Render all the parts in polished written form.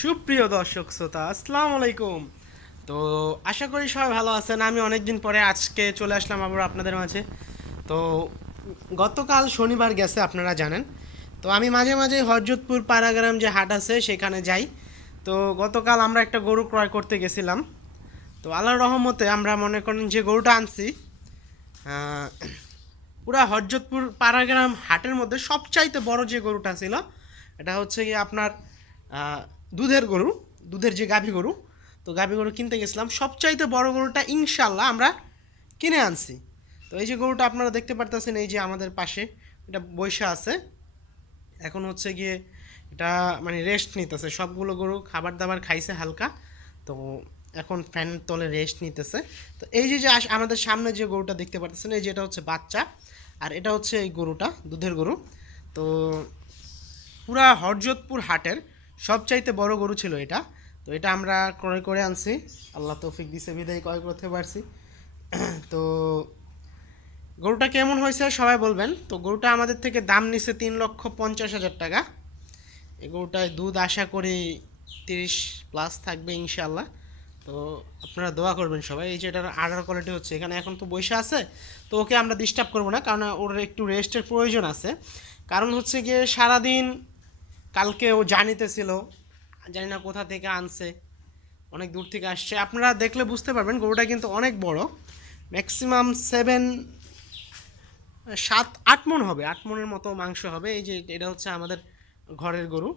সুপ্রিয় দর্শক শ্রোতা আসসালামু আলাইকুম। তো আশা করি সবাই ভালো আছেন। আমি অনেক দিন পরে আজকে চলে আসলাম আবার আপনাদের মাঝে। তো গতকাল শনিবার গেছে আপনারা জানেন। তো আমি মাঝে মাঝে হরজতপুর পাড়াগ্রাম যে হাট আছে সেখানে যাই। তো গতকাল আমরা একটা গরু ক্রয় করতে গেছিলাম। তো আল্লাহর রহমতে আমরা মনে করেন যে গরুটা আনছি, আহ, পুরা হরজতপুর পাড়াগ্রাম হাটের মধ্যে সবচাইতে বড় যে গরুটা ছিল এটা হচ্ছে কি আপনার আহ, দুধের গরু, দুধের যে গাভী গরু। তো গাভী গরু কিনতে গেছিলাম, সবচাইতে বড় গরুটা ইনশাল্লাহ আমরা কিনে আনছি। তো এই যে গরুটা আপনারা দেখতে পারতেছেন, এই যে আমাদের পাশে এটা বৈশা আছে। এখন হচ্ছে গিয়ে এটা মানে রেস্ট নিতেছে, সবগুলো গরু খাবার দাবার খাইছে হালকা। তো এখন ফ্যান তলে রেস্ট নিতেছে। তো এই যে যে আমাদের সামনে যে গরুটা দেখতে পাচ্ছেন, এই যে এটা হচ্ছে বাচ্চা, আর এটা হচ্ছে এই গরুটা দুধের গরু। তো পুরা হরজতপুর হাটের সবচাইতে বড় গরু ছিল এটা। তো এটা আমরা ক্রয় করে আনছি, আল্লাহ তৌফিক দিছে বিদায় ক্রয় করতে পারছি। তো গরুটা কেমন হয়েছে সবাই বলবেন। তো গরুটা আমাদের থেকে দাম নিছে 3,50,000 টাকা। এই গরুটায় দুধ আশা করি 30+ থাকবে ইনশাল্লাহ। তো আপনারা দোয়া করবেন সবাই। এই যে এটার আডার কোয়ালিটি হচ্ছে, এখানে এখন তো বসে আছে, তো ওকে আমরা ডিস্টার্ব করবো না, কারণ ওর একটু রেস্টের প্রয়োজন আছে। কারণ হচ্ছে গিয়ে সারাদিন কালকে ও জার্নিতে ছিল, জানি না কোথা থেকে আনছে, অনেক দূর থেকে আসছে। আপনারা দেখলে বুঝতে পারবেন গরুটা কিন্তু অনেক বড়, ম্যাক্সিমাম 7-8 মণ হবে, 8 মণের মতো মাংস হবে। এই যে এটা হচ্ছে আমাদের ঘরের গরু।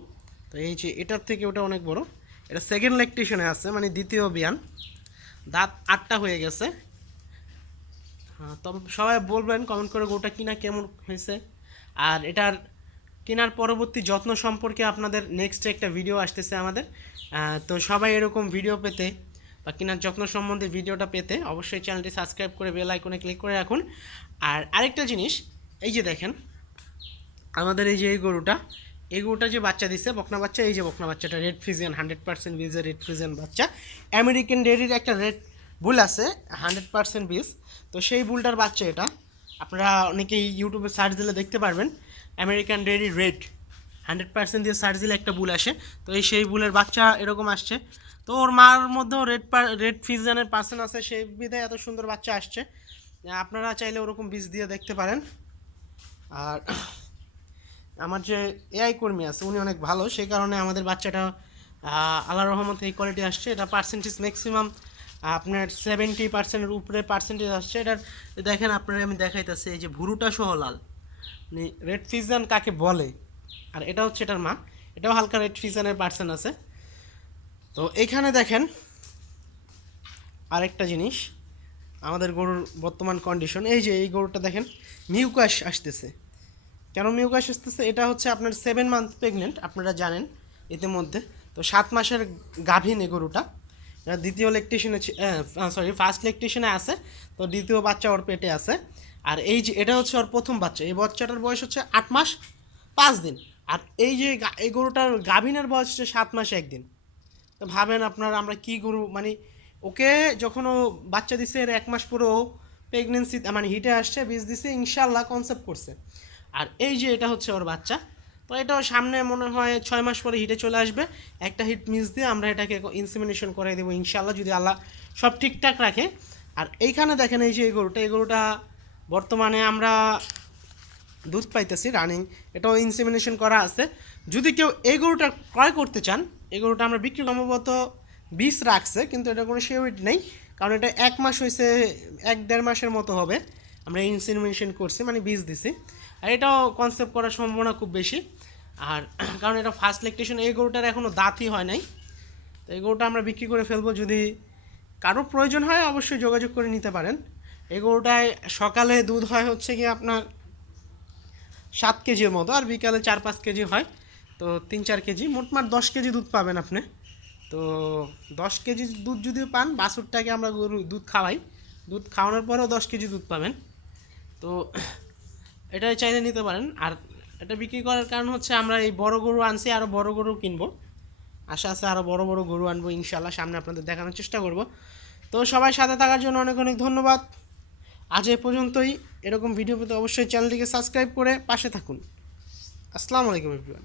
তো এই যে এটার থেকে ওটা অনেক বড়। এটা সেকেন্ড ল্যাকটেশনে আছে, মানে দ্বিতীয় বিয়ান, দাঁত 8টা হয়ে গেছে। হ্যাঁ, তবে সবাই বলবেন কমেন্ট করে গরুটা কিনা কেমন হয়েছে। আর এটার কেনার পরবর্তী যত্ন সম্পর্কে আপনাদের নেক্সট একটা ভিডিও আসতেছে আমাদের। তো সবাই এরকম ভিডিও পেতে বা কেনার যত্ন সম্বন্ধে ভিডিওটা পেতে অবশ্যই চ্যানেলটি সাবস্ক্রাইব করে বেল আইকনে ক্লিক করে রাখুন। আর আরেকটা জিনিস, এই যে দেখেন আমাদের এই যে এই গরুটা যে বাচ্চা দিচ্ছে বকনা বাচ্চা, এই যে বকনা বাচ্চাটা রেড ফ্রিজিয়ান 100% বীজের রেড ফ্রিজিয়ান বাচ্চা। আমেরিকান ডেয়ারির একটা রেড বুল আছে 100% বীজ। তো সেই বুলটার বাচ্চা এটা। আপনারা অনেকেই ইউটিউবে সার্চ দিলে দেখতে পারবেন, আমেরিকান ডেয়ারি রেড 100% দিয়ে সার্চ দিলে একটা বুল আসে। তো এই সেই বুলের বাচ্চা এরকম আসছে। তো ওর মার মধ্যেও রেড ফ্রিজিয়ানের পার্সেন্ট আছে, সেই বিধায় এত সুন্দর বাচ্চা আসছে। আপনারা চাইলে ওরকম বীজ দিয়ে দেখতে পারেন। আর আমার যে এআই কর্মী আছে উনি অনেক ভালো, সেই কারণে আমাদের বাচ্চাটা আল্লাহর রহমতে এই কোয়ালিটি আসছে। এটা পার্সেন্টেজ ম্যাক্সিমাম আপনার 70%-এর উপরে পার্সেন্টেজ আসছে এটার। দেখেন আপনারা, আমি দেখাইতেছি, এই যে ভুরুটা সহ লাল, মানে রেড ফিজান কাকে বলে। আর এটা হচ্ছে এটার মা, এটাও হালকা রেড ফিজানের পার্সেন্ট আছে। তো এইখানে দেখেন আরেকটা জিনিস, আমাদের গরুর বর্তমান কন্ডিশন। এই যে এই গরুটা দেখেন মিউকাস আসতেছে। কেন মিউকাস আসতেছে? এটা হচ্ছে আপনার 7 মান্থ প্রেগনেন্ট, আপনারা জানেন ইতিমধ্যে। তো 7 মাসের গাভীন এই গরুটা। এটা দ্বিতীয় লেকটেশনে, সরি ফার্স্ট লেকটেশনে আছে। তো দ্বিতীয় বাচ্চা ওর পেটে আছে। আর এই যে এটা হচ্ছে ওর প্রথম বাচ্চা। এই বাচ্চাটার বয়স হচ্ছে 8 মাস 5 দিন। আর এই যে এই গরুটার গাভীনের বয়স হচ্ছে 7 মাস 1 দিন। তো ভাবেন আপনারা আমরা কি গরু, মানে ওকে যখন ও বাচ্চা দিছে এর 1 মাস পরে ও প্রেগনেন্সি মানে হিটে আসছে, বীজ দিছে, ইনশাল্লাহ কনসেপ্ট করছে। আর এই যে এটা হচ্ছে ওর বাচ্চা। তো এটাও সামনে মনে হয় 6 মাস পরে হিটে চলে আসবে। একটা হিট মিস দিয়ে আমরা এটাকে ইনসেমিনেশন করে দেবো ইনশাল্লাহ, যদি আল্লাহ সব ঠিকঠাক রাখে। আর এইখানে দেখেন এই যে এই গরুটা বর্তমানে আমরা দুধ পাইতেছি রানিং, এটাও ইনসেমিনেশন করা আছে। যদি কেউ এই গরুটা ক্রয় করতে চান, এই গরুটা আমরা বিক্রি সম্ভবত 20 রাখছে, কিন্তু এটা কোনো সিওরিটি নেই, কারণ এটা 1 মাস হয়েছে, 1-1.5 মাসের মতো হবে আমরা ইনসেমিনেশন করছি, মানে বীজ দিছি। আর এটাও কনসেপ্ট করার সম্ভাবনা খুব বেশি। আর কারণ এটা ফার্স্ট ল্যাকটেশন, এই গরুটার এখনও দাঁতই হয় নাই। তো এই গরুটা আমরা বিক্রি করে ফেলবো, যদি কারো প্রয়োজন হয় অবশ্যই যোগাযোগ করে নিতে পারেন। এই গরুটায় সকালে দুধ হয় হচ্ছে কি আপনার 7 কেজির মতো, আর বিকালে 4-5 কেজি হয়। তো 3-4 কেজি, মোটমাট 10 কেজি দুধ পাবেন আপনি। তো 10 কেজি দুধ যদি পান, বাছুরটাকে আমরা গরু দুধ খাওয়াই, দুধ খাওয়ানোর পরেও 10 কেজি দুধ পাবেন। তো এটাই চাইলে নিতে পারেন। আর এটা বিক্রি করার কারণ হচ্ছে আমরা এই বড় গরু আনছি, আরও বড় গরু কিনবো, আশা আছে আরও বড় বড় গরু আনবো ইনশাল্লাহ, সামনে আপনাদের দেখানোর চেষ্টা করব। তো সবাই সাথে থাকার জন্য অনেক অনেক ধন্যবাদ। আজ এ পর্যন্তই। এরকম ভিডিও পেতে অবশ্যই চ্যানেলটিকে সাবস্ক্রাইব করে পাশে থাকুন। আসসালামু আলাইকুম এভরিওয়ান।